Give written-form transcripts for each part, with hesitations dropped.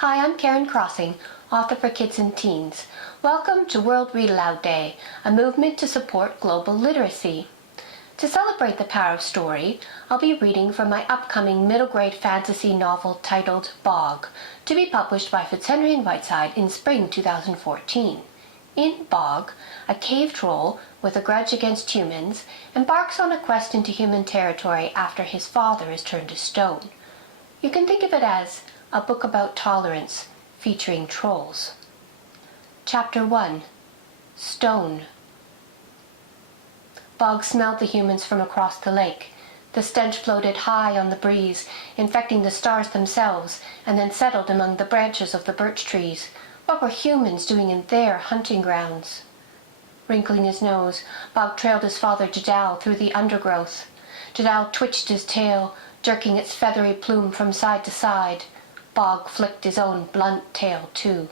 Hi, I'm Karen Krossing, author for kids and teens. Welcome to World Read Aloud Day, a movement to support global literacy. To celebrate the power of story, I'll be reading from my upcoming middle grade fantasy novel titled Bog, to be published by Fitzhenry & Whiteside in spring 2014. In Bog, a cave troll with a grudge against humans embarks on a quest into human territory after his father is turned to stone. You can think of it as a book about tolerance featuring trolls. Chapter 1. Stone. Bog smelled the humans from across the lake. The stench floated high on the breeze, infecting the stars themselves, and then settled among the branches of the birch trees. What were humans doing in their hunting grounds? Wrinkling his nose, Bog trailed his father Jadal through the undergrowth. Jadal twitched his tail, jerking its feathery plume from side to side. Bog flicked his own blunt tail too.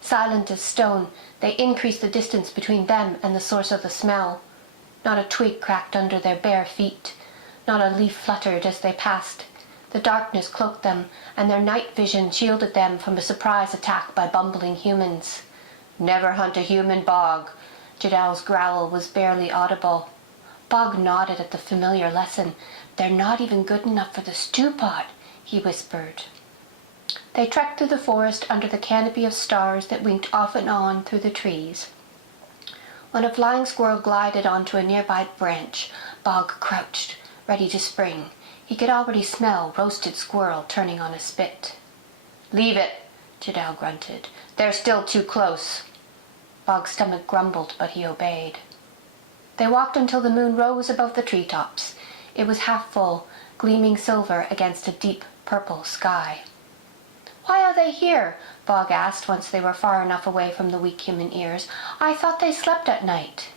Silent as stone, they increased the distance between them and the source of the smell. Not a twig cracked under their bare feet. Not a leaf fluttered as they passed. The darkness cloaked them, and their night vision shielded them from a surprise attack by bumbling humans. "Never hunt a human, Bog." Jadal's growl was barely audible. Bog nodded at the familiar lesson. "They're not even good enough for the stew pot," he whispered. They trekked through the forest under the canopy of stars that winked off and on through the trees. When a flying squirrel glided onto a nearby branch, Bog crouched, ready to spring. He could already smell roasted squirrel turning on a spit. "Leave it," Jadal grunted. "They're still too close." Bog's stomach grumbled, but he obeyed. They walked until the moon rose above the treetops. It was half full, gleaming silver against a deep purple sky. "Why are they here?" Bog asked once they were far enough away from the weak human ears. "I thought they slept at night."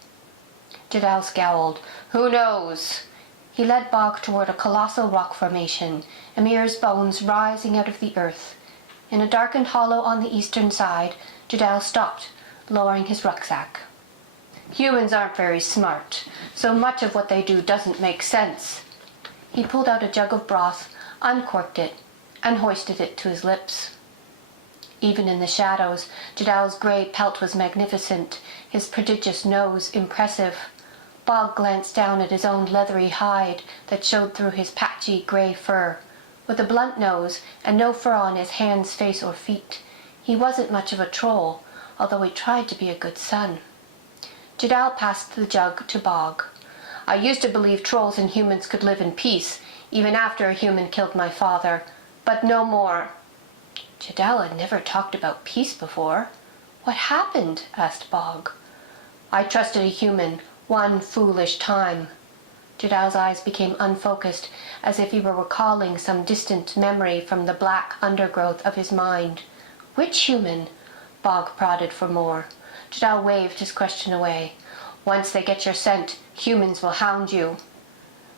Jadal scowled. "Who knows?" He led Bog toward a colossal rock formation, Emir's bones rising out of the earth. In a darkened hollow on the eastern side, Jadal stopped, lowering his rucksack. "Humans aren't very smart. So much of what they do doesn't make sense." He pulled out a jug of broth, uncorked it, and hoisted it to his lips. Even in the shadows, Jadal's grey pelt was magnificent, his prodigious nose impressive. Bog glanced down at his own leathery hide that showed through his patchy grey fur. With a blunt nose and no fur on his hands, face, or feet, he wasn't much of a troll, although he tried to be a good son. Jadal passed the jug to Bog. "I used to believe trolls and humans could live in peace, even after a human killed my father. But no more." Jadal had never talked about peace before. "What happened?" asked Bog. "I trusted a human one foolish time." Jadal's eyes became unfocused, as if he were recalling some distant memory from the black undergrowth of his mind. "Which human?" Bog prodded for more. Jadal waved his question away. "Once they get your scent, humans will hound you."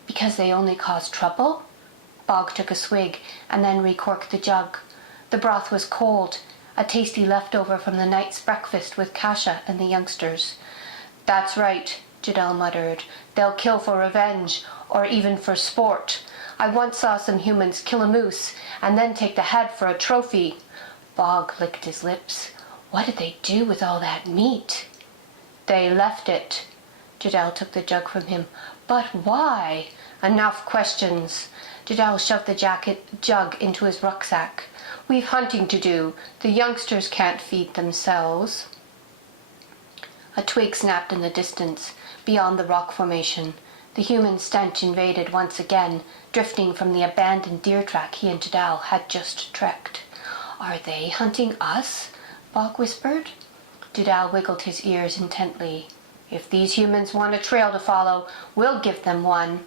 "Because they only cause trouble?" Bog took a swig and then recorked the jug. The broth was cold, a tasty leftover from the night's breakfast with Kasha and the youngsters. "That's right," Jadal muttered. "They'll kill for revenge, or even for sport. I once saw some humans kill a moose and then take the head for a trophy." Bog licked his lips. What did they do with all that meat? "They left it." Jadal took the jug from him. "But why?" "Enough questions." Jadal shoved the jug into his rucksack. "We've hunting to do. The youngsters can't feed themselves." A twig snapped in the distance, beyond the rock formation. The human stench invaded once again, drifting from the abandoned deer track he and Jadal had just trekked. "Are they hunting us?" Bog whispered. Jadal wiggled his ears intently. "If these humans want a trail to follow, we'll give them one."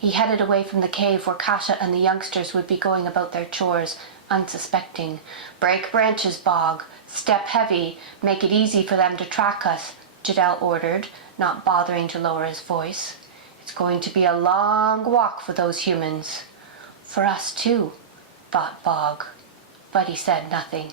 He headed away from the cave where Kasha and the youngsters would be going about their chores, unsuspecting. "Break branches, Bog. Step heavy. Make it easy for them to track us," Jadal ordered, not bothering to lower his voice. "It's going to be a long walk for those humans." "For us too," thought Bog, but he said nothing.